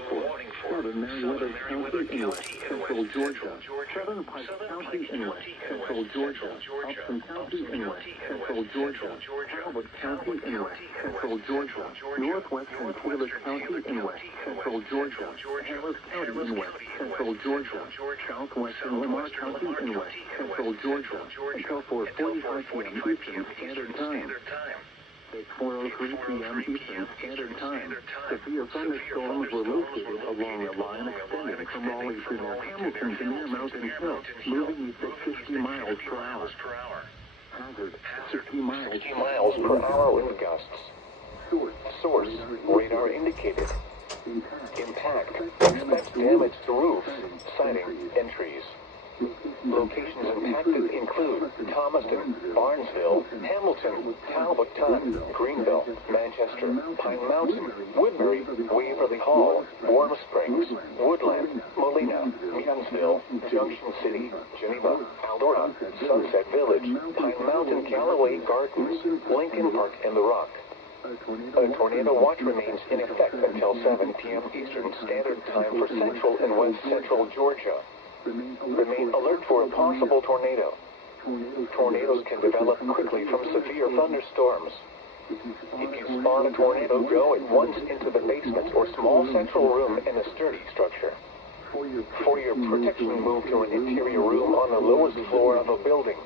warning for southern Meriwether County and West Central Georgia, southern Pike County and West Central Georgia, Upton County and West Central Georgia, Talbot County and West Central Georgia, northwestern Taylor County and West Central Georgia, Harris County and West Central Georgia, southwestern Lamar County and West Central Georgia, until 4:45 p.m. Eastern Standard Time. At 4:03 p.m. Eastern Standard Time, severe thunderstorms were located along a line extending from Raleigh to near Hamilton to near Mountain Hill, moving at 50 miles per hour. Hazard, 60 miles per hour with gusts. Source, radar indicated. Impact, expect damage to roofs, siding, and trees. Locations impacted include Thomaston, Barnesville, Hamilton, Talbot, Greenville, Manchester, Pine Mountain, Woodbury, Waverly Hall, Warm Springs, Woodland, Molina, Evansville, Junction City, Geneva, Eldora, Sunset Village, Pine Mountain, Callaway Gardens, Lincoln Park, and The Rock. A tornado watch remains in effect until 7 p.m. Eastern Standard Time for Central and West Central Georgia. Remain alert for a possible tornado. Tornadoes can develop quickly from severe thunderstorms. If you spot a tornado, go at once into the basement or small central room in a sturdy structure. For your protection, move to an interior room on the lowest floor of a building.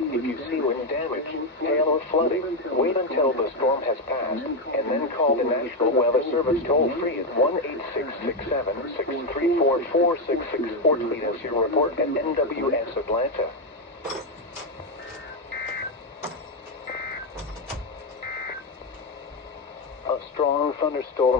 If you see wind damage, hail, or flooding, wait until the storm has passed, and then call the National Weather Service toll-free at 1-866-7-634-4666 or tweet us your report at NWS Atlanta. A strong thunderstorm